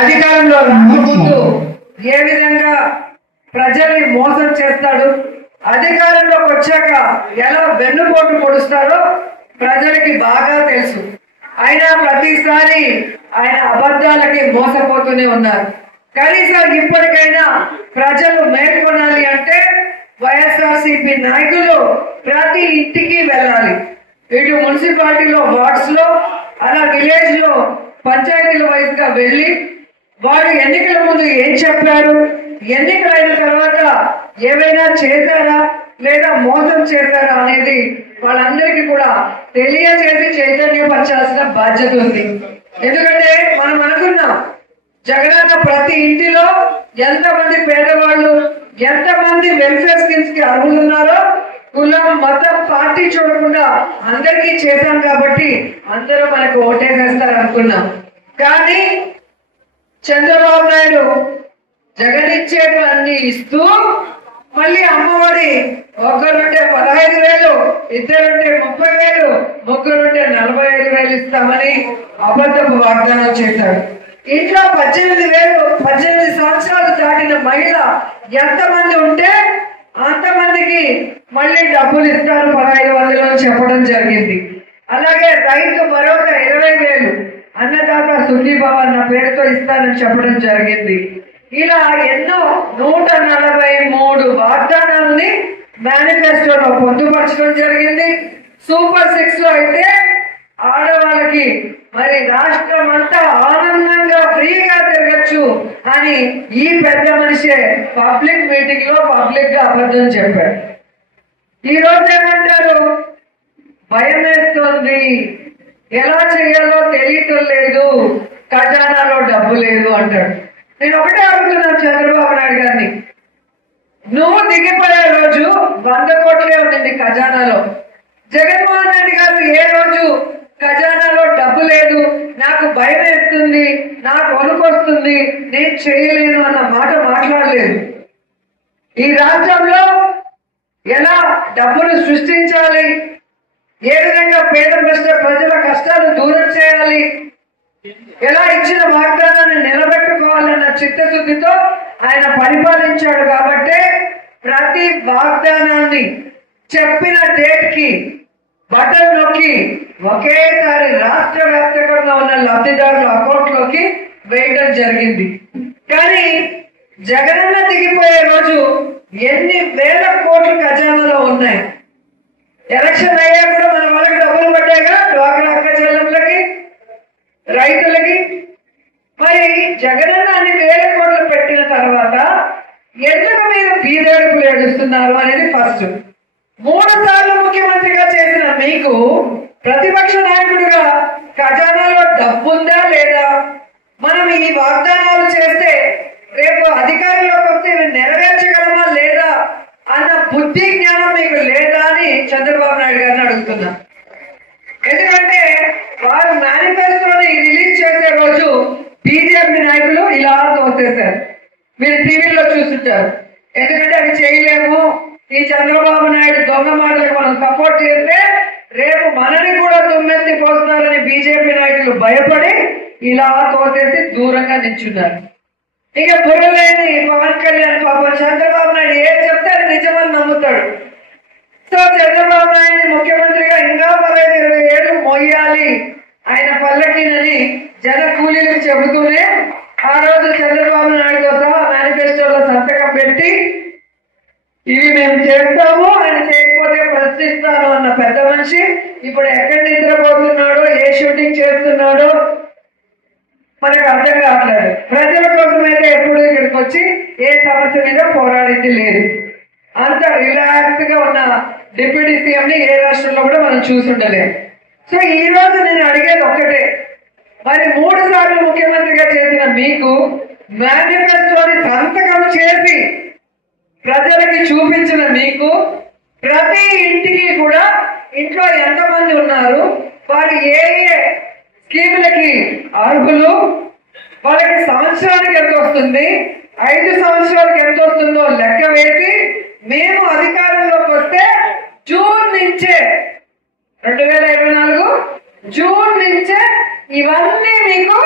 అధికారంలో రాకముందు ఏ విధంగా ప్రజల్ని మోసం చేస్తాడు, అధికారంలోకి వచ్చాక ఎలా వెన్నుపోటు పొడుస్తారో ప్రజలకి బాగా తెలుసు. అయినా ప్రతిసారి ఆయన అబద్ధాలకి మోసపోతూనే ఉన్నారు. కనీసం ఇప్పటికైనా ప్రజలు మేల్కొనాలి అంటే వైఎస్ఆర్సీపీ నాయకులు ప్రతి ఇంటికి వెళ్ళాలి. ఇటు మున్సిపాలిటీలో, వార్డ్స్ లో, అలా విలేజ్ లో పంచాయతీల వైజ్ గా వెళ్లి వారు ఎన్నికల ముందు ఏం చెప్పారు, ఎన్నికలైన తర్వాత ఏమైనా చేశారా లేదా మోసం చేశారా అనేది వాళ్ళందరికీ కూడా తెలియజేసి చైతన్యపరచాల్సిన బాధ్యత ఉంది. ఎందుకంటే మనం అనుకున్నాం జగనన్న ప్రతి ఇంటిలో ఎంతమంది పేదవాళ్ళు, ఎంతమంది వెల్ఫేర్ స్కీమ్స్ కి అర్హులున్నారో కులం, మతం, పార్టీ చూడకుండా అందరికీ చేశాం కాబట్టి అందరూ మనకు ఓటేసేస్తారు అనుకున్నాం. కానీ చంద్రబాబు నాయుడు జగన్ ఇచ్చేటివన్నీ ఇస్తూ మళ్ళీ అమ్మఒడి ఒకరుంటే 15,000, ఇద్దరుంటే 30,000, ముగ్గురుంటే 45,000 ఇస్తామని అబద్ధపు వాగ్దానం చేశాడు. ఇంట్లో 18 సంవత్సరాలు దాటిన మహిళ ఎంతమంది ఉంటే అంతమందికి మళ్ళీ డబ్బులు ఇస్తారు 1,500 చెప్పడం జరిగింది. అలాగే రైతు భరోసా 20,000, అన్నదాత సుఖీభవ అన్న పేరుతో ఇస్తానని చెప్పడం జరిగింది. ఇలా ఎన్నో 143 వాగ్దానాలని మేనిఫెస్టోలో పొందుపరచడం జరిగింది. సూపర్ 6 లో అయితే ఆడవాళ్ళకి మరి రాష్ట్రం అంతా ఆనందంగా ఫ్రీగా తిరగచ్చు అని ఈ పెద్ద మనిషే పబ్లిక్ మీటింగ్ లో పబ్లిక్ గా అబద్ధం చెప్పాడు. ఈ రోజు ఏమంటారు, భయం వేస్తుంది, ఎలా చేయాలో తెలియటం లేదు, ఖజానాలో డబ్బు లేదు అంటాడు. నేను ఒకటే అడుగుతున్నాను చంద్రబాబు నాయుడు గారిని, నువ్వు దిగిపోయే రోజు 100 కోట్లే ఉండింది ఖజానాలో. జగన్మోహన్ రెడ్డి గారు ఏ రోజు ఖజానాలో డబ్బు లేదు, నాకు భయం వేస్తుంది, నాకు వణుకొస్తుంది, నేను చేయలేను అన్న మాట మాట్లాడలేదు. ఈ రాష్ట్రంలో ఎలా డబ్బును సృష్టించాలి, ఏ విధంగా పేద ప్రజల కష్టాలు దూరం చేయాలి, ఎలా ఇచ్చిన వాగ్దానాన్ని నిలబెట్టుకోవాలన్న చిత్తశుద్ధితో ఆయన పరిపాలించాడు. కాబట్టి ప్రతి వాగ్దానాన్ని చెప్పిన డేట్ కి బటన్ నొక్కి ఒకేసారి రాష్ట్ర వ్యాప్తంగా ఉన్న లబ్ధిదారుల అకౌంట్ లోకి వేయడం జరిగింది. కానీ జగనన్న దిగిపోయే రోజు ఎన్ని వేల కోట్లు ఖజానాలో ఉన్నాయి. ఎలక్షన్ అయ్యా కూడా మన వాళ్ళకి డబ్బులు పడ్డాయిగా, డ్వాక్రా అక్క చెల్లెళ్ళకి, రైతులకి. మరి జగనన్న అన్ని వేల కోట్లు పెట్టిన తర్వాత ఎందుకు మీరు బీదడుపులు ఏడుస్తున్నారు అనేది ఫస్ట్. 3 సార్లు ముఖ్యమంత్రిగా చేసిన మీకు ప్రతిపక్ష నాయకుడిగా ఖజానాలో డబ్బుందా లేదా, మనం ఈ వాగ్దానాలు చేస్తే రేపు అధికారంలోకి వస్తే నెరవేర్చగలమా లేదా అన్న బుద్ధి జ్ఞానం మీకు లేదా అని చంద్రబాబు నాయుడు గారిని అడుగుతున్నా. ఎందుకంటే వారు మేనిఫెస్టోని రిలీజ్ చేసే రోజు బీజేపీ నాయకులు ఇలా తోసేశారు. మీరు టీవీలో చూస్తుంటారు. ఎందుకంటే అవి చేయలేము, ఈ చంద్రబాబు నాయుడు దొంగ మాటలకు మనం సపోర్ట్ చేస్తే రేపు మనని కూడా దుమ్మెత్తి పోస్తున్నారని బీజేపీ నాయకులు భయపడి ఇలా తోసేసి దూరంగా నిల్చున్నారు. ఇక బుర్రలేని పవన్ కళ్యాణ్ పాపం చంద్రబాబు నాయుడు ఏం చెప్తే అది నిజమని నమ్ముతాడు. సో చంద్రబాబు నాయుడిని ముఖ్యమంత్రిగా ఇంకా 15-20 ఏళ్ళు మోయాలి ఆయన పల్లకినని జన కూలీలకు చెబుతూనే ఆ రోజు చంద్రబాబు నాయుడుతో సహా మేనిఫెస్టోలో సంతకం పెట్టి ఇవి మేము చేస్తాము, ఆయన చేయకపోతే ప్రశ్నిస్తాను అన్న పెద్ద మనిషి ఇప్పుడు ఎక్కడ నిద్రపోతున్నాడో, ఏ షూటింగ్ చేస్తున్నాడో మనకు అర్థం కావట్లేదు. ప్రజల కోసం అయితే ఎప్పుడు ఇక్కడికి వచ్చి ఏ సమస్య మీద పోరాడింది లేదు. అంత రిలాక్స్ గా ఉన్న డిప్యూటీ సీఎం ని ఏ రాష్ట్రంలో కూడా మనం చూసుండలేదు. సో ఈ రోజు నేను అడిగేది ఒక్కటే, మరి 3 సార్లు ముఖ్యమంత్రిగా చేసిన మీకు మేనిఫెస్టోని సంతకం చేసి ప్రజలకి చూపించిన మీకు ప్రతి ఇంటికి కూడా ఇంట్లో ఎంతమంది ఉన్నారు, వారు ఏ ఏ స్కీములకి అర్హులు, వాళ్ళకి సంవత్సరానికి ఎంత వస్తుంది, 5 సంవత్సరాలకు ఎంత వస్తుందో లెక్క వేసి మేము అధికారంలోకి వస్తే జూన్ నుంచే 2024 జూన్ నుంచే ఇవన్నీ మీకు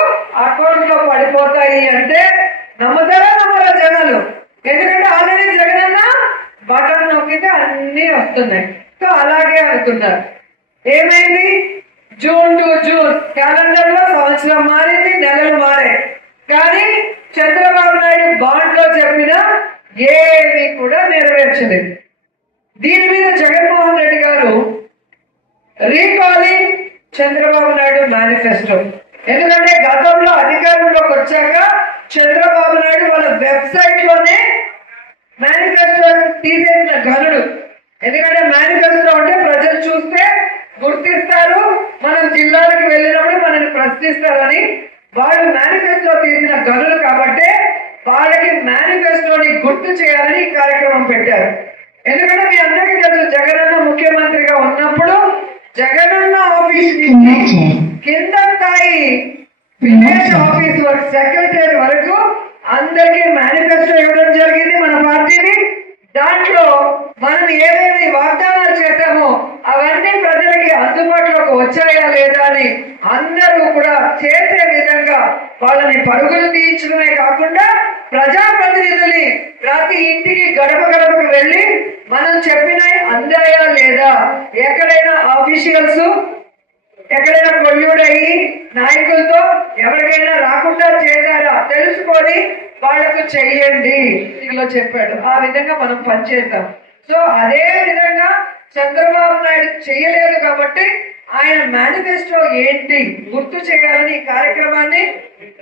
అకౌంట్ లో పడిపోతాయి వచ్చాయి అంటే నమ్ముతారా నమ్మరా జనాలు? ఎందుకంటే ఆల్రెడీ జగనన్న బటన్ నొక్కితే అన్ని వస్తున్నాయి. సో అలాగే అనుకున్నారు. ఏమైంది? జూన్ టు జూన్ క్యాలెండర్ లో సంవత్సరం మారింది, నెలలు మారాయి. కానీ చంద్రబాబు నాయుడు బాండ్ లో చెప్పిన ఏమీ కూడా నెరవేర్చలేదు. దీని మీద జగన్మోహన్ రెడ్డి గారు రీకాలింగ్ చంద్రబాబు నాయుడు మేనిఫెస్టో. ఎందుకంటే గతంలో అధికారంలోకి వచ్చాక చంద్రబాబు నాయుడు వాళ్ళ వెబ్సైట్ లోనే మేనిఫెస్టో తీసేసిన ఘనుడు. ఎందుకంటే మేనిఫెస్టో అంటే ప్రజలు చూస్తే గుర్తిస్తారు, మనం జిల్లాలకు వెళ్ళినప్పుడు మనల్ని ప్రశ్నిస్తారని వాళ్ళు మేనిఫెస్టో తీసిన ఘనులు. కాబట్టి వాళ్ళకి మేనిఫెస్టోని గుర్తు చేయాలని ఈ కార్యక్రమం పెట్టారు. ఎందుకంటే మీ అందరికీ తెలుసు, జగనన్న ముఖ్యమంత్రిగా ఉన్నప్పుడు జగనన్న ఆఫీస్ నుంచి కింద స్థాయి విలేజ్ ఆఫీస్ వరకు, సెక్రటరీ వరకు అందరికీ మేనిఫెస్టో ఇవ్వడం జరిగింది మన పార్టీని. దాంట్లో మనం ఏమేమి వాగ్దానాలు చేశామో అవన్నీ ప్రజలకి అందుబాటులోకి వచ్చాయా లేదా అని అందరూ కూడా చేసే విధంగా వాళ్ళని పరుగులు తీయించడమే కాకుండా ప్రజాప్రతినిధుల్ని ప్రతి ఇంటికి గడప గడపకు వెళ్ళి మనం చెప్పినవి అందాయా లేదా, ఎక్కడైనా ఆఫీషియల్స్ ఎక్కడైనా కొల్లుడయ్యి నాయకులతో ఎవరికైనా రాకుండా చేశారా తెలుసుకొని వాళ్లకు చెయ్యండి ఇలా చెప్పాడు. ఆ విధంగా మనం పనిచేద్దాం. సో అదే విధంగా చంద్రబాబు నాయుడు చెయ్యలేదు కాబట్టి ఆయన మేనిఫెస్టో ఏంటి గుర్తు చేయాలని ఈ కార్యక్రమాన్ని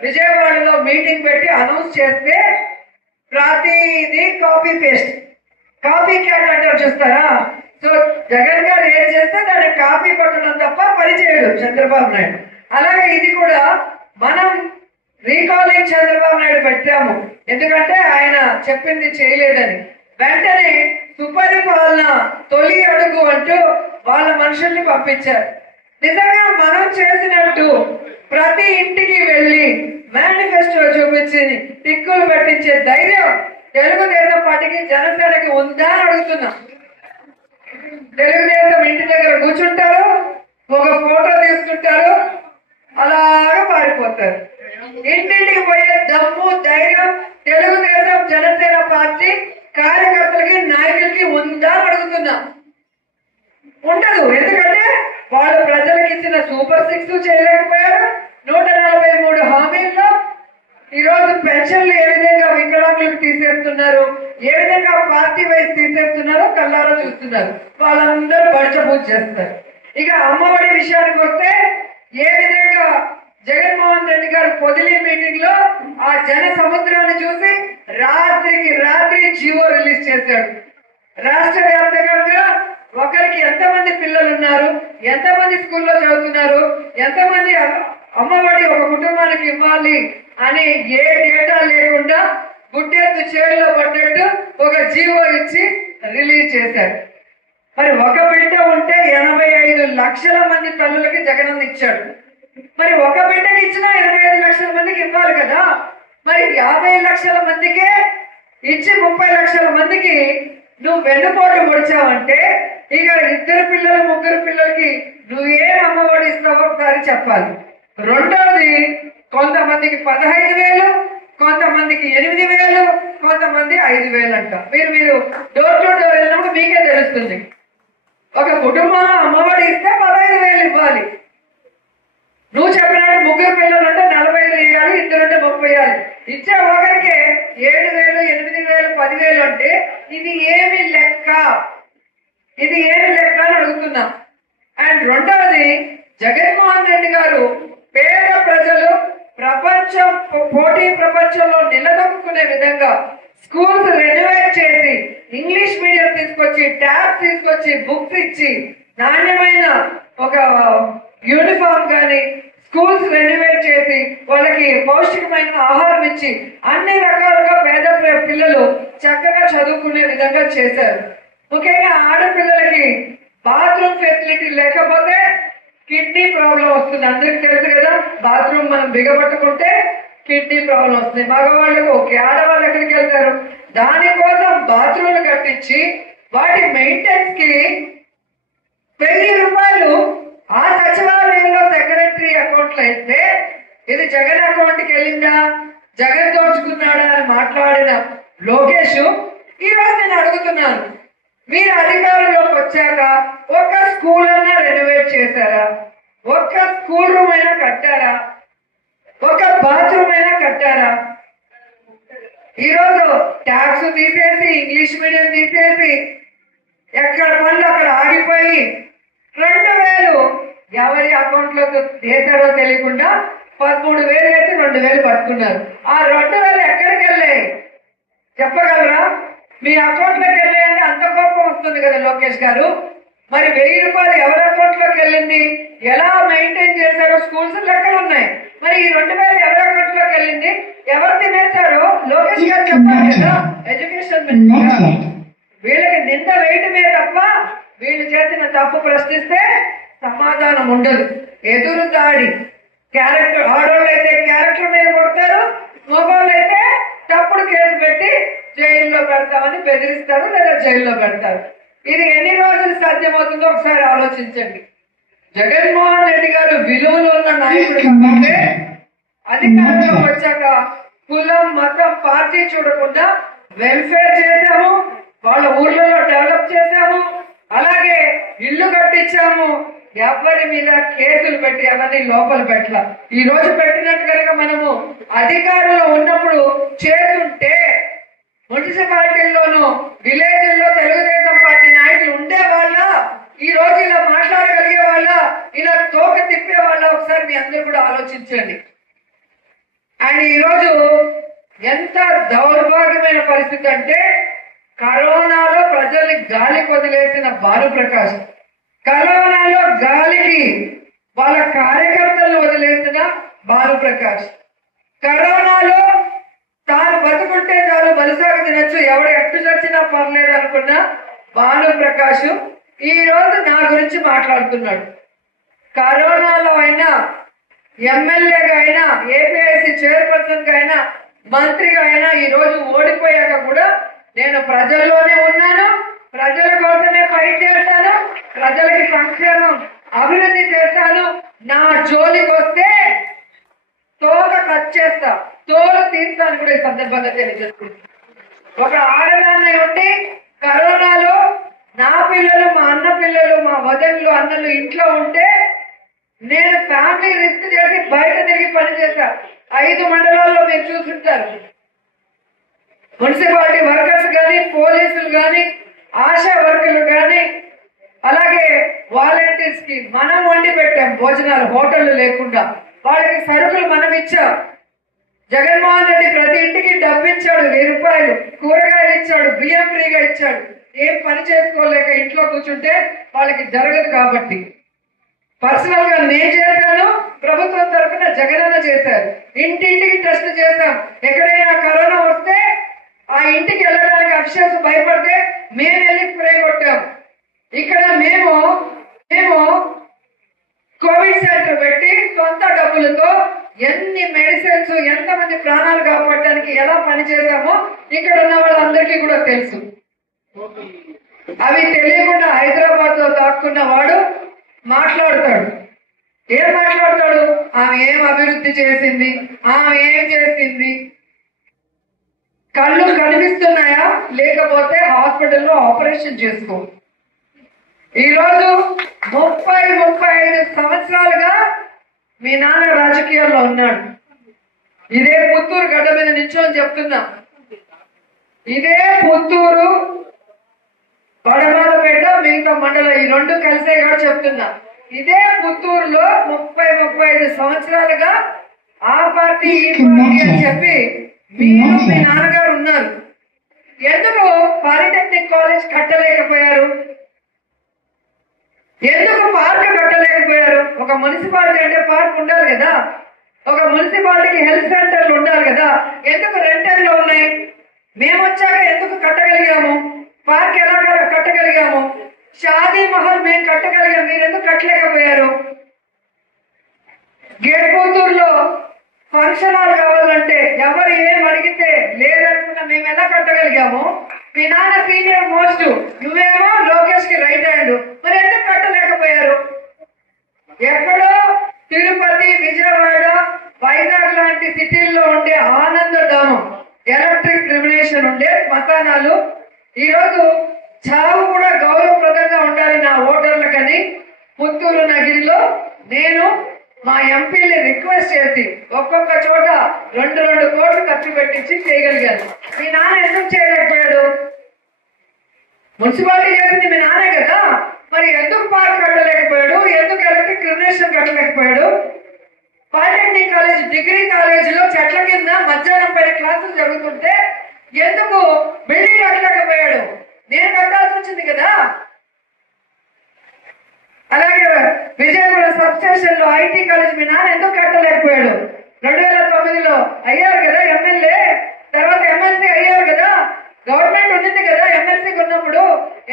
విజయవాడలో మీటింగ్ పెట్టి అనౌన్స్ చేస్తే ప్రతిదీ కాపీ పేస్ట్, కాపీ క్యాట్ అంటారు చూస్తారా? సో జగన్ గారు ఏం చేస్తే దాన్ని కాపీ కొట్టడం తప్ప పని చేయడు చంద్రబాబు నాయుడు. అలాగే ఇది కూడా మనం రీకాలింగ్ చంద్రబాబు నాయుడు పెట్టాము. ఎందుకంటే ఆయన చెప్పింది చేయలేదని. వెంటనే సుపరిపాలన తొలి అడుగు అంటూ వాళ్ళ మనుషుల్ని పంపించారు. నిజంగా మనం చేసినట్టు ప్రతి ఇంటికి వెళ్లి మేనిఫెస్టో చూపించి టిక్కులు పెట్టించే ధైర్యం తెలుగుదేశం పార్టీకి జనసేనకి ఉందా అని అడుగుతున్నాం. తెలుగుదేశం ఇంటి దగ్గర కూర్చుంటారు, ఒక ఫోటో తీసుకుంటారు, అలాగా పారిపోతారు. ఇంటింటికి పోయే దమ్ము ధైర్యం తెలుగుదేశం జనసేన పార్టీ కార్యకర్తలకి నాయకులకి ఉందా అని అడుగుతున్నాం. ఉండదు. ఎందుకంటే వాళ్ళు ప్రజలకు ఇచ్చిన సూపర్ 6 చేయలేకపోయారు. 143 హామీల్లో ఈరోజు పెన్షన్లు ఏ విధంగా వికలాంగులకు తీసేస్తున్నారు, ఏ విధంగా పార్టీ వైజ్ తీసేస్తున్నారో కళ్ళారో చూస్తున్నారు. వాళ్ళందరూ బడ్జెట్ చేస్తారు. ఇక అమ్మఒడి విషయానికి వస్తే ఏ విధంగా జగన్మోహన్ రెడ్డి గారు పొదిలి మీటింగ్ లో ఆ జన సముద్రాన్ని చూసి రాత్రికి రాత్రి జీవో రిలీజ్ చేశాడు. రాష్ట్ర వ్యాప్తంగా ఒకరికి ఎంతమంది పిల్లలు ఉన్నారు, ఎంతమంది స్కూల్లో చదువుతున్నారు, ఎంతమంది అమ్మఒడి ఒక కుటుంబానికి ఇవ్వాలి అని ఏ డేటా లేకుండా గుడ్డెత్తు చేతిలో పడ్డట్టు ఒక జీవో ఇచ్చి రిలీజ్ చేశారు. మరి ఒక బిడ్డ ఉంటే 85 లక్షల మంది తల్లులకి జగనన్న ఇచ్చాడు. మరి ఒక బిడ్డకి ఇచ్చినా 25 లక్షల మందికి ఇవ్వాలి కదా. మరి 50 లక్షల మందికే ఇచ్చి 30 లక్షల మందికి నువ్వు వెన్నుపోటు పొడిచావంటే ఇక 2 పిల్లలు 3 పిల్లలకి నువ్వేం అమ్మఒడి ఇస్తావో ఒకసారి చెప్పాలి. రెండవది, కొంతమందికి 15,000, కొంతమందికి 8,000, కొంతమంది 5,000 అంట. మీరు డోర్ టు డోర్ వెళ్ళినప్పుడు మీకే తెలుస్తుంది. ఒక కుటుంబంలో అమ్మఒడి ఇస్తే 15,000 ఇవ్వాలి. నువ్వు చెప్పినట్టు 3 పిల్లలు ఉంటే 40,000 ఇవ్వాలి, 2 ఉంటే 30 ఇవ్వాలి. ఇచ్చే ఒకరికి 7,000, 8,000, 10,000 అంటే ఇది ఏమి లెక్క? ఇది ఏమి లెక్క అని అడుగుతున్నాం. అండ్ రెండవది, జగన్మోహన్ రెడ్డి గారు పేద ప్రజలు పోటీ ప్రపంచంలో నిలదొక్కునే విధంగా స్కూల్స్ రెనోవేట్ చేసి ఇంగ్లీష్ మీడియం తీసుకొచ్చి, ట్యాబ్స్ తీసుకొచ్చి, బుక్స్ ఇచ్చి, నాణ్యమైన ఒక యూనిఫామ్ గాని స్కూల్స్ రెనోవేట్ చేసి వాళ్ళకి పౌష్టికమైన ఆహారం ఇచ్చి అన్ని రకాలుగా పేద పిల్లలు చక్కగా చదువుకునే విధంగా చేశారు. ముఖ్యంగా ఆడపిల్లలకి బాత్రూమ్ ఫెసిలిటీ లేకపోతే కిడ్నీ ప్రాబ్లం వస్తుంది. అందరికి తెలుసు కదా, బాత్రూమ్ మనం బిగబట్టుకుంటే కిడ్నీ ప్రాబ్లం వస్తుంది. మగవాళ్ళకు ఓకే, ఆడవాళ్ళు ఎక్కడికి వెళ్తారు? దానికోసం బాత్రూమ్లు కట్టించి వాటి మెయింటెనెన్స్ కి 1000 రూపాయలు ఆ సచివాలయంలో సెక్రటరీ అకౌంట్ లో ఇస్తే ఇది జగన్ అకౌంట్ కి వెళ్ళిందా, జగన్ దోచుకున్నాడా అని మాట్లాడిన లోకేష్ ఈ రోజు నేను అడుగుతున్నాను, మీరు అధికారంలోకి వచ్చాక ఒక్క స్కూల్ అయినా రెనోవేట్ చేశారా? ఒక్క స్కూల్ రూమ్ అయినా కట్టారా? ఒక బాత్రూమ్ అయినా కట్టారా? ఈరోజు ట్యాక్స్ తీసేసి ఇంగ్లీష్ మీడియం తీసేసి ఎక్కడ పనులు అక్కడ ఆగిపోయి 2000 ఎవరి అకౌంట్ లోకి వేసారో తెలియకుండా 13,000 అయితే 2,000 పట్టుకున్నారు. ఆ 2,000 ఎక్కడికి వెళ్ళాయి చెప్పగలరా? మీ అకౌంట్ లోకి వెళ్ళాయంటే అంత కోపం వస్తుంది కదా లోకేష్ గారు. మరి 1000 రూపాయలు ఎవరి అకౌంట్ లోకి వెళ్ళింది, ఎలా మెయింటైన్ చేశారో స్కూల్స్ లెక్కలు ఉన్నాయి. మరి ఈ 2,000 ఎవరి అకౌంట్ లోకి వెళ్ళింది, ఎవరు తినేశారో లోకేష్ గారు చెప్పారు కదా ఎడ్యుకేషన్ మినిస్టర్. వీళ్ళకి నింద వేయటమే తప్ప వీళ్ళు చేసిన తప్పు ప్రశ్నిస్తే సమాధానం ఉండదు. ఎదురు దాడి, క్యారెక్టర్, ఆడవాళ్ళు అయితే క్యారెక్టర్ మీద కొడతారు, మగవాళ్ళు అయితే తప్పుడు కేసు పెట్టి జైల్లో పెడతామని బెదిరిస్తారు లేదా జైల్లో పెడతారు. ఇది ఎన్ని రోజులు సాధ్యమవుతుందో ఒకసారి ఆలోచించండి. జగన్మోహన్ రెడ్డి గారు విలువలు ఉన్న నాయకుడు కాబట్టి అధికారంలోకి వచ్చాక కులం మతం పార్టీ చూడకుండా వెల్ఫేర్ చేశాము, వాళ్ళ ఊర్లలో డెవలప్ చేశాము, అలాగే ఇల్లు కట్టించాము. ఎవరి మీద కేసులు పెట్టి అవన్నీ లోపల పెట్టాల. ఈ రోజు పెట్టినట్టు కనుక మనము అధికారంలో ఉన్నప్పుడు చేస్తుంటే మున్సిపాలిటీల్లోనూ విలేజ్ల్లో తెలుగుదేశం పార్టీ నాయకులు ఉండే వాళ్ళ ఈ రోజు ఇలా మాట్లాడగలిగే వాళ్ళ, ఇలా తోక తిప్పే వాళ్ళ, ఒకసారి మీ అందరూ కూడా ఆలోచించండి. అండ్ ఈరోజు ఎంత దౌర్భాగ్యమైన పరిస్థితి అంటే కరోనాలో ప్రజల్ని గాలికి వదిలేసిన భానుప్రకాష్, కరోనాలో గాలికి వాళ్ళ కార్యకర్తలను వదిలేసిన భానుప్రకాష్, కరోనాలో తాను బతుకుంటే చాలు బలిసాగు తినొచ్చు, ఎవడు ఎట్టు చచ్చినా పర్లేదు అనుకున్న భానుప్రకాష్ ఈ రోజు నా గురించి మాట్లాడుతున్నాడు. కరోనాలో అయినా ఎమ్మెల్యేగా అయినా ఏపీఐసి చైర్పర్సన్ గా అయినా మంత్రిగా అయినా ఈ రోజు ఓడిపోయాక కూడా నేను ప్రజల్లోనే ఉన్నాను, ప్రజల కోసమే ఫైట్ చేస్తాను, ప్రజలకి సంక్షేమం అభివృద్ధి చేస్తాను. నా జోలికి వస్తే తోక కట్ చేస్తా, తోలు తీస్తాను కూడా ఈ సందర్భంగా తెలియజేస్తుంది. ఒక ఆడదాన్ని ఉండి కరోనాలో నా పిల్లలు, మా అన్న పిల్లలు, మా వదనలు, అన్నలు ఇంట్లో ఉంటే నేను ఫ్యామిలీ రిస్క్ చేసి బయట తిరిగి పనిచేశా. 5 మండలాల్లో మీరు చూసుంటారు. మున్సిపాలిటీ వర్కర్స్ కానీ, పోలీసులు కానీ, ఆశా వర్కర్లు కానీ, అలాగే వాలంటీర్స్ కి మనం వండి పెట్టాం భోజనాలు, హోటళ్లు లేకుండా వాళ్ళకి సరుకులు మనం ఇచ్చాం. జగన్మోహన్ రెడ్డి ప్రతి ఇంటికి డబ్బు ఇచ్చాడు, 1000 రూపాయలు, కూరగాయలు ఇచ్చాడు, బియ్యం ఫ్రీగా ఇచ్చాడు. ఏం పని చేసుకోలేక ఇంట్లో కూర్చుంటే వాళ్ళకి జరగదు కాబట్టి పర్సనల్ గా నేను చేశాను, ప్రభుత్వం తరఫున జగనన్న చేశారు. ఇంటింటికి టెస్ట్ చేశాం. ఎక్కడైనా కరోనా వస్తే ఆ ఇంటికి వెళ్ళడానికి అఫీషియల్స్ భయపడితే మేము వెళ్ళి స్ప్రే కొట్టాం. ఇక్కడ మేము కోవిడ్ సెంటర్ పెట్టి సొంత డబ్బులతో ఎన్ని మెడిసిన్స్, ఎంతమంది ప్రాణాలు కాపాడడానికి ఎలా పనిచేశామో ఇక్కడ ఉన్న వాళ్ళందరికీ కూడా తెలుసు. అవి తెలియకుండా హైదరాబాద్ లో దాక్కున్న వాడు మాట్లాడతాడు. ఏం మాట్లాడతాడు? ఆమె ఏం అభివృద్ధి చేసింది, ఆమె ఏం చేసింది, కళ్ళు కనిపిస్తున్నాయా లేకపోతే హాస్పిటల్లో ఆపరేషన్ చేసుకో. ఈరోజు 30-35 సంవత్సరాలుగా మీ నాన్న రాజకీయాల్లో ఉన్నాడు. ఇదే పుత్తూరు గడ్డ మీద నిల్చొని చెప్తున్నా, ఇదే పుత్తూరు, వడమాలపేట, మిగతా మండలం ఈ 2 కలిసే కూడా చెప్తున్నా. ఇదే పుత్తూరులో 30-35 సంవత్సరాలుగా ఆ పార్టీ ఈ పార్టీ అని చెప్పి మీరు, మీ నాన్నగారు ఉన్నారు. ఎందుకు పాలిటెక్నిక్ కాలేజ్ కట్టలేకపోయారు? ఎందుకు పార్క్ కట్టలేకపోయారు? ఒక మున్సిపాలిటీ అంటే పార్క్ ఉండాలి కదా, ఒక మున్సిపాలిటీకి హెల్త్ సెంటర్లు ఉండాలి కదా. ఎందుకు రెంటర్లు ఉన్నాయి? మేము వచ్చాక ఎందుకు కట్టగలిగాము? పార్క్ ఎలా కట్టగలిగాము? షాదీ మహల్ మేము కట్టగలిగాం, మీరు ఎందుకు కట్టలేకపోయారు? గేట్ పుత్తూరులో ఫంక్షన్ హాల్ కావాలంటే ఎవరు ఏం అడిగితే లేదనుకున్నా మేము ఎలా కట్టగలిగాము? మీ నాన్న సీనియర్ మోస్ట్, నువ్వేమో లోకేష్ కి రైట్ హ్యాండ్, మరి ఎందుకు కట్టలేకపోయారు? ఎక్కడో తిరుపతి, విజయవాడ, వైజాగ్ లాంటి సిటీల్లో ఉండే ఆనంద్ ఎలక్ట్రిక్ క్రిమినేషన్ ఉండే శ్మశానాలు. ఈరోజు చావు కూడా గౌరవప్రదంగా ఉండాలి నా ఓటర్లకని పుత్తూరు నగిరిలో నేను మా ఎంపీని రిక్వెస్ట్ చేసి ఒక్కొక్క చోట 2 కోట్లు ఖర్చు పెట్టించి చేయగలిగాను. మీ నాన్న ఎందుకు చేయలేకపోయాడు? మున్సిపాలిటీ చేసింది మీ నాన్నే కదా, మరి ఎందుకు పార్క్ కట్టలేకపోయాడు? ఎందుకు ఎలక్ట్రిక్ క్రిమినేషన్ కట్టలేకపోయాడు? పాలిటెక్నిక్ కాలేజ్, డిగ్రీ కాలేజీలో చెట్ల కింద మధ్యాహ్నం పైన క్లాసులు జరుగుతుంటే ఎందుకు బిల్డింగ్ కట్టలేకపోయాడు? నేను కట్టాల్సి వచ్చింది కదా. అలాగే విజయపురం సబ్ స్టేషన్ లో ఐటీ కాలేజ్ మీ నాన్న ఎందుకు కట్టలేకపోయాడు? 2009లో అయ్యారు కదా ఎమ్మెల్యే, తర్వాత ఎమ్మెల్సీ అయ్యారు కదా, గవర్నమెంట్ ఉండింది కదా ఎమ్మెల్సీకి ఉన్నప్పుడు,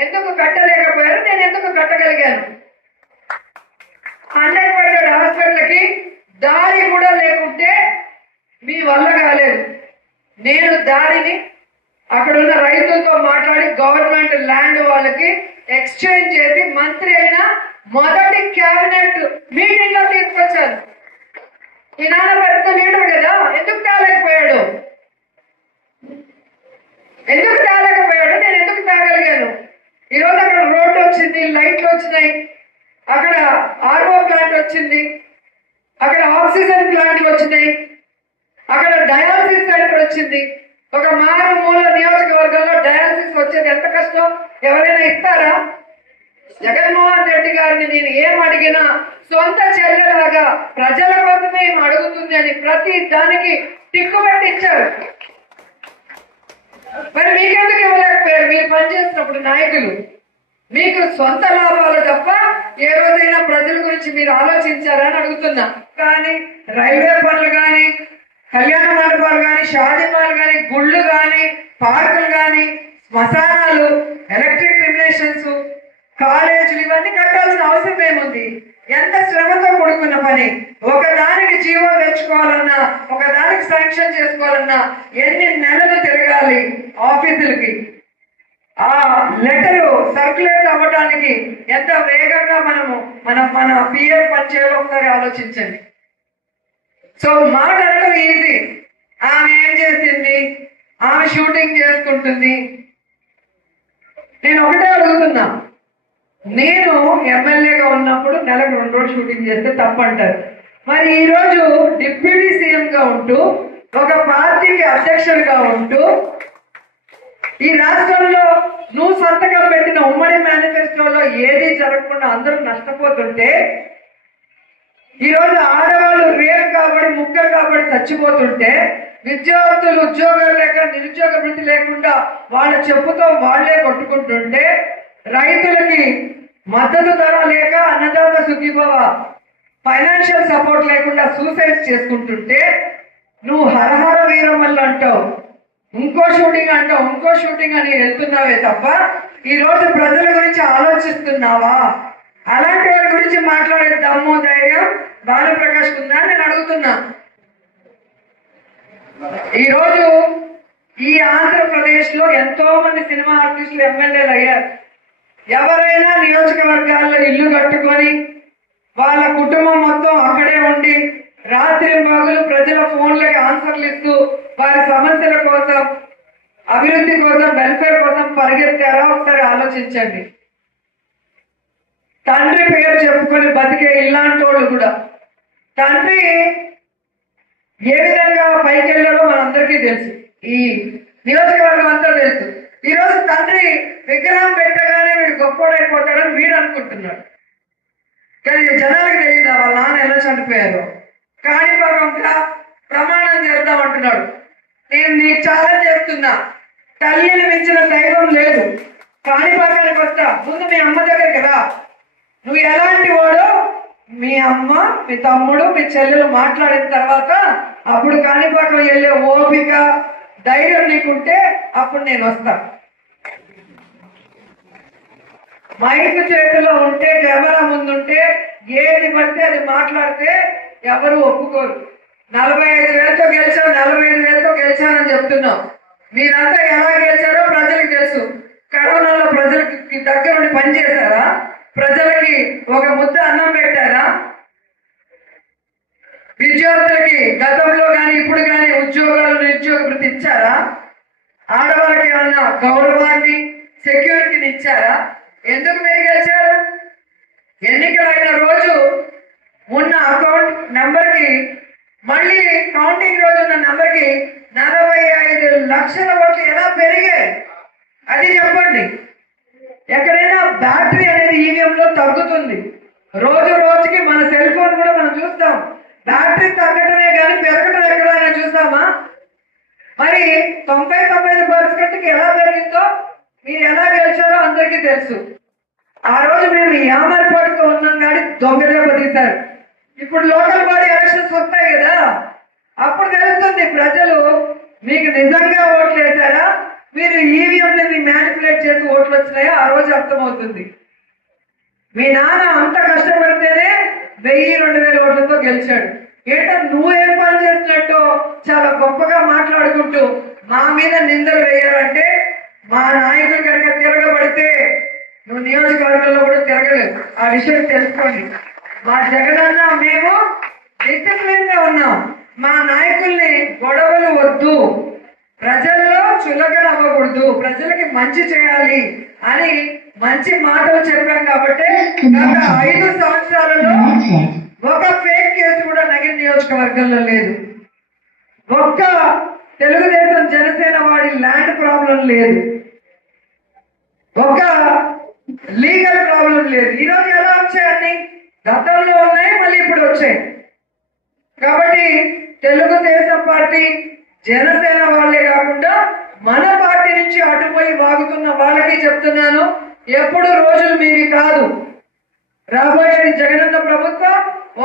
ఎందుకు కట్టలేకపోయారు? నేను ఎందుకు కట్టగలిగాను? 100% హాస్పిటల్కి దారి కూడా లేకుంటే మీ వల్ల కాలేదు. నేను దారిని అక్కడున్న రైతులతో మాట్లాడి గవర్నమెంట్ ల్యాండ్ వాళ్ళకి ఎక్స్చేంజ్ చేసి మంత్రి అయిన మొదటి క్యాబినెట్ మీటింగ్ లో తీసుకొచ్చాను. ఈ నాన్న పెద్ద లీడర్ కదా, ఎందుకు తేలేకపోయాడు? ఎందుకు తేలేకపోయాడు? నేను ఎందుకు తేగలిగాను? ఈరోజు అక్కడ రోడ్డు వచ్చింది, లైట్లు వచ్చినాయి, అక్కడ ఆర్ఓ ప్లాంట్ వచ్చింది, అక్కడ ఆక్సిజన్ ప్లాంట్లు వచ్చినాయి, అక్కడ డయాలసిస్ సెంటర్ వచ్చింది. ఒక మారుమూల నియోజకవర్గంలో డయాలసిస్ వచ్చేది ఎంత కష్టం, ఎవరైనా ఇస్తారా? జగన్మోహన్ రెడ్డి గారిని నేను ఏం అడిగినా సొంత చెల్లెలాగా ప్రజల కోసమే ఏం అడుగుతుంది అని ప్రతి దానికి టిక్కు పెట్టి ఇచ్చారు. మరి మీకెందుకు ఇవ్వలేకపోయారు? మీరు పనిచేసినప్పుడు నాయకులు మీకు సొంత లాభాలు తప్ప ఏ రోజైనా ప్రజల గురించి మీరు ఆలోచించారా అని అడుగుతున్నా. కానీ రైల్వే పనులు కానీ, కళ్యాణ మండపాలు కానీ, షాదీమాలు కానీ, గుళ్ళు కానీ, పార్కులు కానీ, శ్మశానాలు, ఎలక్ట్రిక్ క్రిమినేషన్స్, కాలేజీలు ఇవన్నీ కట్టాల్సిన అవసరం ఏముంది? ఎంత శ్రమతో కూడుకున్న పని. ఒకదానికి జీవో తెచ్చుకోవాలన్నా, ఒకదానికి శాంక్షన్ చేసుకోవాలన్నా ఎన్ని నెలలు తిరగాలి ఆఫీసులకి. ఆ లెటరు సర్క్యులేట్ అవ్వడానికి ఎంత వేగంగా మన పిఎం పనిచేయాలో ఒకసారి ఆలోచించండి. సో మాట్లాడటం ఈజీ. ఆమె ఏం చేసింది, ఆమె షూటింగ్ చేసుకుంటుంది. నేను ఒకటే అడుగుతున్నా, నేను ఎమ్మెల్యేగా ఉన్నప్పుడు నెలకు 2 రోజులు షూటింగ్ చేస్తే తప్పంటారు. మరి ఈ రోజు డిప్యూటీ సీఎం గా ఉంటూ, ఒక పార్టీకి అధ్యక్షుడిగా ఉంటూ, ఈ రాష్ట్రంలో నువ్వు సంతకం పెట్టిన ఉమ్మడి మేనిఫెస్టోలో ఏది జరగకుండా అందరూ నష్టపోతుంటే, ఈరోజు ఆడవాళ్ళు రేపు కాబట్టి, ముక్కలు కాబట్టి చచ్చిపోతుంటే, విద్యార్థులు ఉద్యోగాలు లేక, నిరుద్యోగ వృత్తి లేకుండా వాళ్ళ చెప్పుతో వాళ్లే కొట్టుకుంటుంటే, రైతులకి మద్దతు ధర లేక అన్నదాత సుఖీభవ ఫైనాన్షియల్ సపోర్ట్ లేకుండా సూసైడ్ చేసుకుంటుంటే, నువ్వు హరహర వీరమల్లు అంటావు, ఇంకో షూటింగ్ అంటావు, ఇంకో షూటింగ్ అని వెళ్తున్నావే తప్ప ఈ రోజు ప్రజల గురించి ఆలోచిస్తున్నావా? అలాంటి వారి గురించి మాట్లాడే దమ్ము, ధైర్యం భానుప్రకాష్ ఉందా నేను అడుగుతున్నా. ఈరోజు ఈ ఆంధ్రప్రదేశ్ లో ఎంతో మంది సినిమా ఆర్టిస్టులు ఎమ్మెల్యేలు అయ్యారు. ఎవరైనా నియోజకవర్గాల్లో ఇల్లు కట్టుకొని వాళ్ళ కుటుంబం మొత్తం అక్కడే ఉండి రాత్రి పగలు ప్రజల ఫోన్లకి ఆన్సర్లు ఇస్తూ వారి సమస్యల కోసం, అభివృద్ధి కోసం, వెల్ఫేర్ కోసం పరిగెత్తారా? ఒకసారి ఆలోచించండి. తండ్రి పేరు చెప్పుకొని బతికే ఇలాంటి వాళ్ళు కూడా, తండ్రి ఏ విధంగా పైకి వెళ్ళాడో మనందరికీ తెలుసు, ఈ నియోజకవర్గం అంతా తెలుసు. ఈరోజు తండ్రి విగ్రహం పెట్టగానే వీడు గొప్పవాడైపోతాడని వీడు అనుకుంటున్నాడు. కానీ జనాలకు తెలియదు వాళ్ళ నాన్న ఎలా చనిపోయారు. కాణిపాకంగా ప్రమాణం చేద్దామంటున్నాడు. నేను నీకు ఛాలెంజ్ చేస్తున్నా, తల్లిని మించిన దైవం లేదు. కాణిపాకానికి వస్తా, ముందు మీ అమ్మ దగ్గరికి రా. నువ్వు ఎలాంటి వాడో మీ అమ్మ, మీ తమ్ముడు, మీ చెల్లెలు మాట్లాడిన తర్వాత అప్పుడు కాణిపాకం వెళ్ళే ఓపిక, ధైర్యం నీకుంటే అప్పుడు నేను వస్తా. మైక్ చేతిలో ఉంటే, కెమెరా ముందుంటే ఏది పడితే అది మాట్లాడితే ఎవరు ఒప్పుకోరు. 45,000తో గెలిచావు, 45,000తో గెలిచానని చెప్తున్నావు. మీరంతా ఎలా గెలిచారో ప్రజలకు తెలుసు. కరోనాలో ప్రజలకి దగ్గరుండి పనిచేశారా? ప్రజలకి ఒక ముద్ద అన్నం పెట్టారా? విద్యార్థులకి గతంలో కానీ ఇప్పుడు కానీ ఉద్యోగాలు, నిరుద్యోగ భృతి ఇచ్చారా? ఆడవాళ్ళకి ఏమన్నా గౌరవాన్ని, సెక్యూరిటీని ఇచ్చారా? ఎందుకు మీరు గెలిచారు? ఎన్నికలైన రోజు ఉన్న అకౌంట్ నెంబర్కి మళ్ళీ కౌంటింగ్ రోజు ఉన్న నెంబర్కి 45 లక్షల ఓట్లు ఎలా పెరిగాయి అది చెప్పండి. ఎక్కడైనా బ్యాటరీ అనేది ఈవీఎంలో తగ్గుతుంది. రోజు రోజుకి మన సెల్ ఫోన్ కూడా మనం చూస్తాం, బ్యాటరీ తగ్గటమే కానీ పెరగటం ఎక్కడైనా చూస్తామా? మరి 99% ఎలా పెరిగిందో మీరు ఎలా గెలిచారో అందరికీ తెలుసు. ఆ రోజు మేము యామర్పాటుతో ఉన్నాం కానీ దొంగ తీశారు. ఇప్పుడు లోకల్ బాడీ ఎలక్షన్స్ వస్తాయి కదా, అప్పుడు తెలుస్తుంది ప్రజలు మీకు నిజంగా ఓట్లు వేశారా, మీరు ఈవీఎంని మ్యానిపులేట్ చేసి ఓట్లు వచ్చినాయో ఆ రోజు అర్థమవుతుంది. మీ నాన్న అంత కష్టపడితేనే 1000-2000 ఓట్లతో గెలిచాడు. ఏంటో నువ్వేం పని చేసినట్టు చాలా గొప్పగా మాట్లాడుకుంటూ మా మీద నిందలు వేయాలంటే, మా నాయకులు కనుక తిరగబడితే నువ్వు నియోజకవర్గంలో కూడా తిరగలేదు. ఆ విషయం తెలుసుకోండి. మా జగనన్న మేము డిసిప్లిన్ గా ఉన్నాం. మా నాయకుల్ని గొడవలు వద్దు, ప్రజల్లో చులకన అవ్వకూడదు, ప్రజలకి మంచి చేయాలి అని మంచి మాటలు చెప్పాం కాబట్టి గత 5 సంవత్సరాలలో ఒక ఫేక్ కేసు కూడా నగిరి నియోజకవర్గంలో లేదు. ఒక్క తెలుగుదేశం జనసేన వాడి ల్యాండ్ ప్రాబ్లం లేదు, ఒక లీగల్ ప్రాబ్లం లేదు. ఈరోజు ఎలా వచ్చాయని గతంలో ఉన్నాయి, మళ్ళీ ఇప్పుడు వచ్చాయి. కాబట్టి తెలుగుదేశం పార్టీ, జనసేన వాళ్ళే కాకుండా మన పార్టీ నుంచి అటుపోయి వాగుతున్న వాళ్ళకి చెప్తున్నాను, ఎప్పుడు రోజులు మీవి కాదు. రాబోయేది జగనన్న ప్రభుత్వం.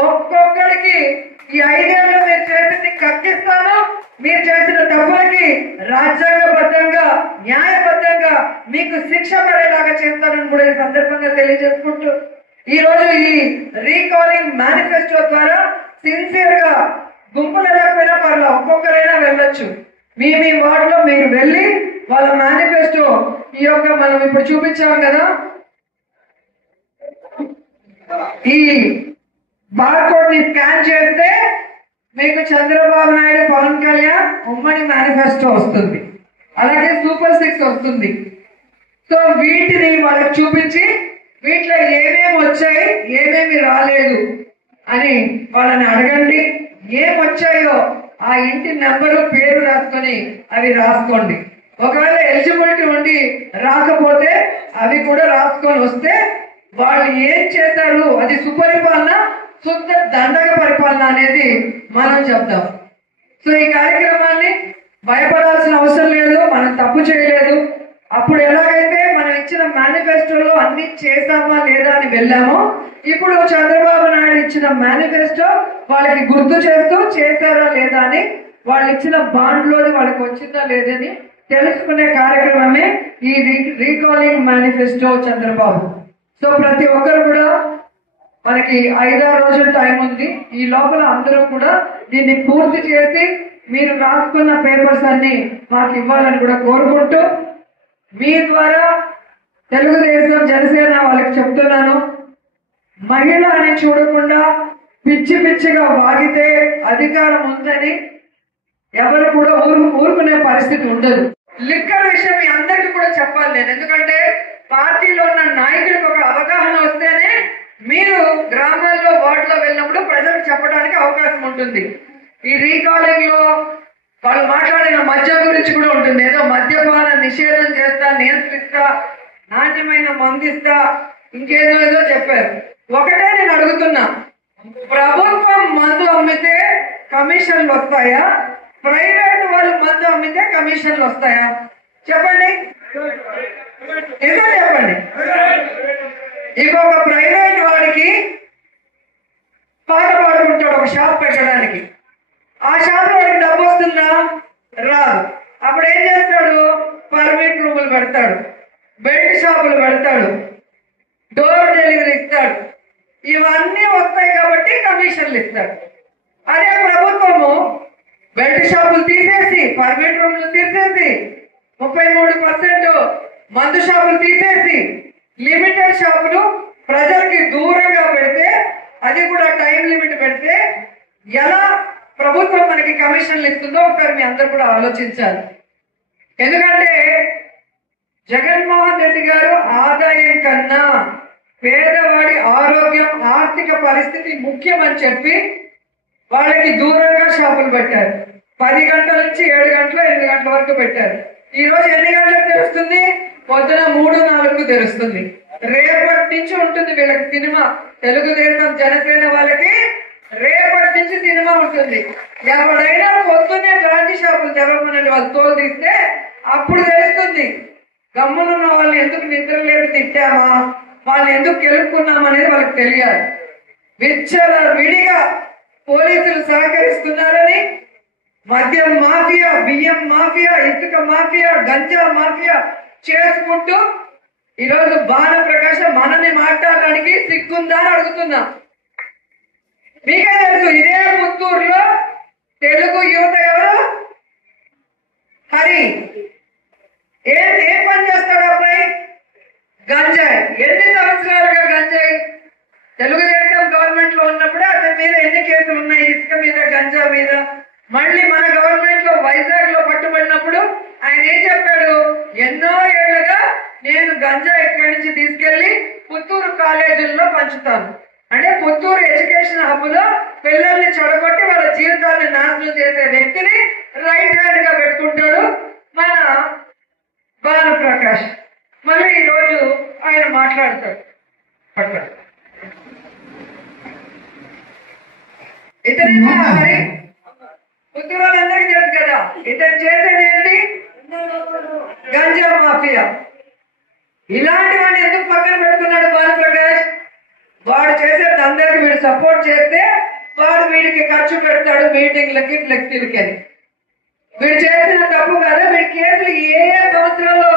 ఒక్కొక్కడికి ఈ 5 ఏళ్ళు మీరు చేసింది కక్కిస్తాను. మీరు చేసిన తప్పులకి రాజ్యాంగబద్ధంగా, న్యాయబద్ధంగా మీకు శిక్ష పడేలాగా చేస్తానని కూడా ఈ సందర్భంగా తెలియజేసుకుంటూ, ఈ రోజు ఈ రీకాలింగ్ మేనిఫెస్టో ద్వారా సిన్సియర్ గా గుంపులు వెళ్ళకపోయినా పర్లా, ఒక్కొక్కరైనా వెళ్ళొచ్చు. మీ వార్డులో మీరు వెళ్ళి వాళ్ళ మేనిఫెస్టో ఈ యొక్క మనం ఇప్పుడు చూపించాం కదా, ఈ బార్కోడ్ ని స్కాన్ చేస్తే మీకు చంద్రబాబు నాయుడు, పవన్ కళ్యాణ్ ఉమ్మడి మేనిఫెస్టో వస్తుంది, అలాగే సూపర్ 6 వస్తుంది. సో వీటిని వాళ్ళకి చూపించి వీటిలో ఏమేమి వచ్చాయి, ఏమేమి రాలేదు అని వాళ్ళని అడగండి. ఏమొచ్చాయో ఆ ఇంటి నెంబరు, పేరు రాసుకొని అవి రాసుకోండి. ఒకవేళ ఎలిజిబిలిటీ ఉండి రాకపోతే అవి కూడా రాసుకొని వస్తే వాళ్ళు ఏం చేశారు, అది సుపరిపాలన, శుద్ధ దండగ పరిపాలన అనేది మనం చెప్తాం. సో ఈ కార్యక్రమాన్ని భయపడాల్సిన అవసరం లేదు, మనం తప్పు చేయలేదు. అప్పుడు ఎలాగైతే మనం ఇచ్చిన మేనిఫెస్టోలో అన్ని చేశామా లేదా అని వెళ్ళామో, ఇప్పుడు చంద్రబాబు నాయుడు ఇచ్చిన మేనిఫెస్టో వాళ్ళకి గుర్తు చేస్తూ చేశారా లేదా అని, వాళ్ళు ఇచ్చిన బాండ్లోని వాళ్ళకి వచ్చిందా లేదని తెలుసుకునే కార్యక్రమమే ఈ రీకాలింగ్ మేనిఫెస్టో చంద్రబాబు. సో ప్రతి ఒక్కరు కూడా మనకి 5-6 రోజుల టైం ఉంది. ఈ లోపల అందరూ కూడా దీన్ని పూర్తి చేసి మీరు రాసుకున్న పేపర్స్ అన్ని మాకు ఇవ్వాలని కూడా కోరుకుంటూ, మీ ద్వారా తెలుగుదేశం, జనసేన వాళ్ళకి చెప్తున్నాను, మహిళ అని చూడకుండా పిచ్చి పిచ్చిగా వాగితే అధికారం ఉందని ఎవరు కూడా ఊరుకునే పరిస్థితి ఉండదు. లిక్కర్ విషయం మీ అందరికీ కూడా చెప్పాలి నేను, ఎందుకంటే పార్టీలో ఉన్న నాయకులకు ఒక అవగాహన వస్తేనే మీరు గ్రామాల్లో, వార్డులో వెళ్ళినప్పుడు ప్రజలకు చెప్పడానికి అవకాశం ఉంటుంది. ఈ రీకాలింగ్ లో వాళ్ళు మాట్లాడిన మద్యం గురించి కూడా ఉంటుంది. ఏదో మద్యపాన నిషేధం చేస్తా, నియంత్రిస్తా, నాణ్యమైన మందిస్తా, ఇంకేదో చెప్పారు. ఒకటే నేను అడుగుతున్నా, ప్రభుత్వం మందు అమ్మితే కమిషన్లు వస్తాయా, ప్రైవేట్ వాళ్ళు మందు అమ్మితే కమిషన్లు వస్తాయా? చెప్పండి, ఏదో చెప్పండి. ఇంకొక ప్రైవేట్ వాడికి పాట పాడుకుంటాడు ఒక షాప్ పెట్టడానికి, ఆ షాప్ వాడికి డబ్బు వస్తుందా? రాదు. అప్పుడు ఏం చేస్తాడు? పర్మిట్ రూములు పెడతాడు, బెల్ట్ షాపులు పెడతాడు, డోర్ డెలివరీ ఇస్తాడు. ఇవన్నీ వస్తాయి కాబట్టి కమిషన్లు ఇస్తాడు. అదే ప్రభుత్వము బెల్ట్ షాపులు తీసేసి, పర్మిట్ రూములు తీసేసి, 33% మందు షాపులు తీసేసి, లిమిటెడ్ షాపులు ప్రజలకి దూరంగా పెడితే, అది కూడా టైం లిమిట్ పెడితే ఎలా ప్రభుత్వం మనకి కమిషన్లు ఇస్తుందో ఒకసారి మీ అందరు కూడా ఆలోచించాలి. ఎందుకంటే జగన్మోహన్ రెడ్డి గారు ఆదాయం కన్నా పేదవాడి ఆరోగ్యం ఆర్థిక పరిస్థితి ముఖ్యమని చెప్పి వాళ్ళకి దూరంగా షాపులు పెట్టారు. 10 గంటల నుంచి 7 గంటలు 8 గంటల వరకు పెట్టారు. ఈ రోజు ఎన్ని గంటలకు తెరుస్తుంది? పొద్దున 3-4కు తెరుస్తుంది. రేపటి నుంచి ఉంటుంది వీళ్ళకి సినిమా. తెలుగుదేశం జనసేన వాళ్ళకి రేపటి నుంచి సినిమా ఉంటుంది. ఎవడైనా పొద్దున్నే గాంధీ షాపులు తెరవమనండి, వాళ్ళు తోలు తీస్తే అప్పుడు తెలుస్తుంది గమ్మునున్న వాళ్ళని ఎందుకు నిద్రలేపు తిట్టామా, వాళ్ళని ఎందుకు గెలుపుకున్నామనేది వాళ్ళకి తెలియాలి. విచ్చల విడిగా పోలీసులు సహకరిస్తున్నారని మద్యం మాఫియా, బియ్యం మాఫియా, ఇసుక మాఫియా, గంజా మాఫియా చేసుకుంటూ ఈరోజు భానుప్రకాష్ మనని మాట్లాడడానికి సిగ్గుందా అని అడుగుతున్నా. మీకే తెలుసు, ఇదే పుత్తూరులో తెలుగు యువత ఎవరు? హరి. ఏం పని చేస్తాడు అబ్బాయి? గంజాయి. ఎన్ని సంవత్సరాలుగా గంజాయి? తెలుగుదేశం గవర్నమెంట్ లో ఉన్నప్పుడే అతని మీద ఎన్ని కేసులు ఉన్నాయి? ఇసుక మీద, గంజా మీద. మళ్ళీ మన గవర్నమెంట్ లో వైజాగ్ లో పట్టుబడినప్పుడు ఆయన ఏం చెప్పాడు? ఎన్నో ఏళ్లుగా నేను గంజా ఇక్కడి నుంచి తీసుకెళ్లి పుత్తూరు కాలేజీల్లో పంచుతాను. అంటే పుత్తూరు ఎడ్యుకేషన్ హబ్ లో పిల్లల్ని చెడగొట్టి వాళ్ళ జీవితాన్ని నాశనం చేసే వ్యక్తిని రైట్ హ్యాండ్ గా పెట్టుకుంటాడు మన భానుప్రకాష్. మళ్ళీ ఈ రోజు ఆయన మాట్లాడతాడు. ఇతనే హరి. పుత్తూరు వాళ్ళందరికీ తెలుసు కదా ఇతను చేసేది ఏంటి? గంజా మాఫియా. ఇలాంటి వాడిని ఎందుకు పక్కన పెట్టుకున్నాడు భానుప్రకాష్? వాడు చేసేది అందరికి వీడు సపోర్ట్ చేస్తే వాడు వీడికి ఖర్చు పెడతాడు మీటింగ్లకి, ఫ్లెక్సీలకి అని. వీడు చేసిన తప్పు కదా. వీడి కేసులు ఏ సంవత్సరంలో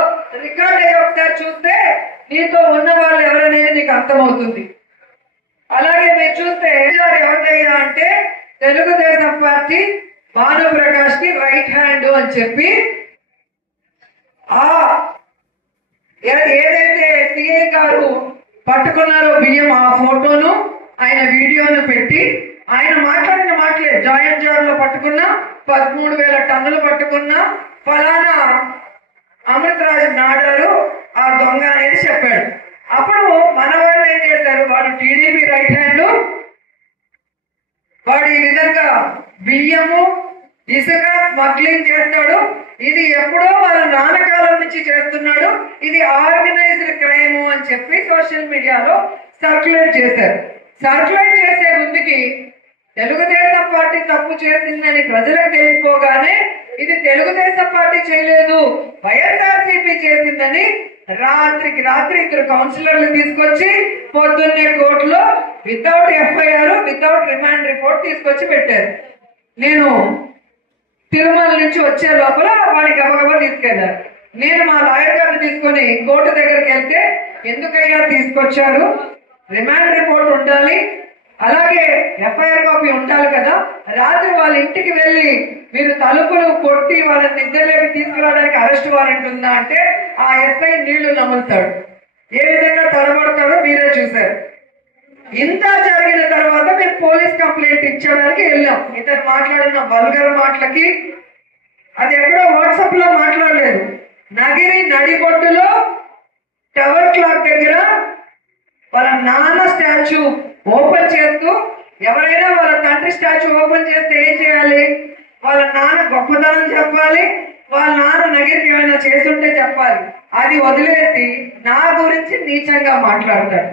రికార్డ్ అయ్యి ఒకసారి చూస్తే నీతో ఉన్న వాళ్ళు ఎవరనేది నీకు అర్థమవుతుంది. అలాగే మీరు చూస్తే ఎవరిదయ్యా అంటే తెలుగుదేశం పార్టీ భానుప్రకాష్ కి రైట్ హ్యాండ్ అని చెప్పి ఏదైతే సిఐ గారు పట్టుకున్నారో బియ్యం, ఆ ఫోటోను ఆయన వీడియోను పెట్టి ఆయన మాట్లాడిన మాటలే, జాయింట్ జార్ లో పట్టుకున్నా 13,000 టన్నులు పట్టుకున్నా, ఫలానా అమృతరాజు నాడారు ఆ దొంగ అనేది చెప్పాడు. అప్పుడు మన వాళ్ళు ఏం చేశారు? వాడు టీడీపీ రైట్ హ్యాండ్, వాడు ఈ విధంగా బియ్యము, ఇసుక స్మగ్లింగ్ చేస్తాడు. ఇది ఎప్పుడో వాళ్ళ నాన్నకాలం నుంచి చేస్తున్నాడు, ఇది ఆర్గనైజ్డ్ క్రైమ్ అని చెప్పి సోషల్ మీడియాలో సర్క్యులేట్ చేశారు. సర్క్యులేట్ చేసే ముందుకి తెలుగుదేశం పార్టీ తప్పు చేసిందని ప్రజలకు తెలిసిపోగానే ఇది తెలుగుదేశం పార్టీ చేయలేదు, వైఎస్ఆర్సీపీ చేసిందని రాత్రికి రాత్రి 2 కౌన్సిలర్లు తీసుకొచ్చి పొద్దున్నే కోర్టులో without FIR, without remand report తీసుకొచ్చి పెట్టారు. నేను తిరుమల నుంచి వచ్చే లోపల వాడిని గబగబా తీసుకెళ్లారు. నేను మా లాయర్ గారిని తీసుకొని కోర్టు దగ్గరికి వెళ్తే, ఎందుకయ్యా తీసుకొచ్చారు? రిమాండ్ రిపోర్ట్ ఉండాలి, అలాగే ఎఫ్ఐఆర్ కాపీ ఉండాలి కదా. రాత్రి వాళ్ళ ఇంటికి వెళ్ళి మీరు తలుపులు కొట్టి వాళ్ళని నిద్రలేపి తీసుకురావడానికి అరెస్ట్ వారెంట్ ఉందా అంటే ఆ ఎస్ఐ నీళ్లు నములుతాడు. ఏ విధంగా తడబడతాడో మీరే చూశారు. ఇంత జరిగిన తర్వాత మేము పోలీస్ కంప్లైంట్ ఇచ్చడానికి వెళ్ళాం. ఇతను మాట్లాడిన వల్గర్ మాటలకి, అది ఎక్కడో వాట్సాప్ లో మాట్లాడలేదు, నగిరి నడిబొడ్డులో టవర్ క్లాక్ దగ్గర వాళ్ళ నాన్న స్టాచ్యూ ఓపెన్ చేస్తూ, ఎవరైనా వాళ్ళ తండ్రి స్టాచ్యూ ఓపెన్ చేస్తే ఏం చేయాలి? వాళ్ళ నాన్న గొప్పతనం చెప్పాలి, వాళ్ళ నాన్న నగిరికి ఏమైనా చేస్తుంటే చెప్పాలి. అది వదిలేసి నా గురించి నీచంగా మాట్లాడతాడు.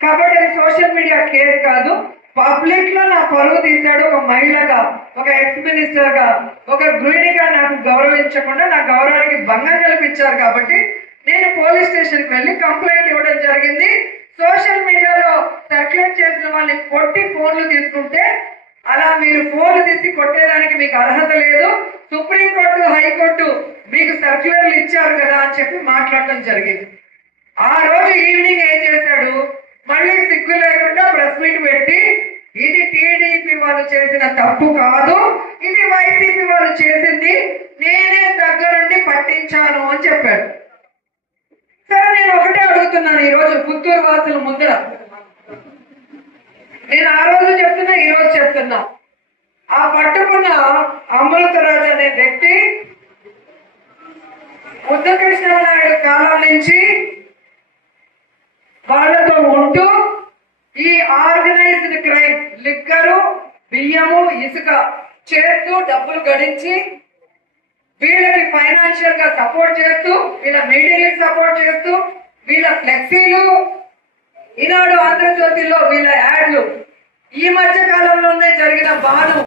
కాబట్టి అది సోషల్ మీడియా కేసు కాదు, పబ్లిక్ లో నా పరువు తీశాడు. ఒక మహిళగా, ఒక ఎక్స్ మినిస్టర్ గా, ఒక గృహిణిగా నాకు గౌరవించకుండా నా గౌరవానికి భంగం కల్పించారు. కాబట్టి నేను పోలీస్ స్టేషన్ కి వెళ్ళి కంప్లైంట్ ఇవ్వడం జరిగింది. సోషల్ మీడియాలో సర్క్యులేట్ చేసిన వాళ్ళని కొట్టి ఫోన్లు తీసుకుంటే, అలా మీరు ఫోన్లు తీసి కొట్టేదానికి మీకు అర్హత లేదు, సుప్రీంకోర్టు, హైకోర్టు మీకు సర్క్యులర్లు ఇచ్చారు కదా అని చెప్పి మాట్లాడటం జరిగింది. ఆ రోజు ఈవినింగ్ ఏం చేశాడు? మళ్ళీ సిగ్గు లేకుండా ప్రెస్ మీట్ పెట్టి, ఇది టీడీపీ వాళ్ళు చేసిన తప్పు కాదు, ఇది వైసీపీ వాళ్ళు చేసింది, నేనే దగ్గరుండి పట్టించాను అని చెప్పాడు. సరే, నేను ఒకటే అడుగుతున్నాను ఈ రోజు పుత్తూరు వాసుల ముందర, నేను ఆ రోజు చెప్తున్నా, ఈ రోజు చెప్తున్నా, ఆ పట్టుకున్న అమృతరాజు అనే వ్యక్తి ముద్దకృష్ణనాయుడు కాలం నుంచి వాళ్ళతో ఉంటూ ఈ ఆర్గనైజ్డ్ క్రైమ్ లిక్కరు, బియ్యము, ఇసుక చేస్తూ డబ్బులు గడించి వీళ్ళకి ఫైనాన్షియల్ గా సపోర్ట్ చేస్తూ, వీళ్ళ మీడియాకి సపోర్ట్ చేస్తూ, వీళ్ళ ఫ్లెక్సీలు, ఈనాడు ఆంధ్రజ్యోతిలో వీళ్ళ యాడ్లు, ఈ మధ్య కాలంలోనే జరిగిన బాను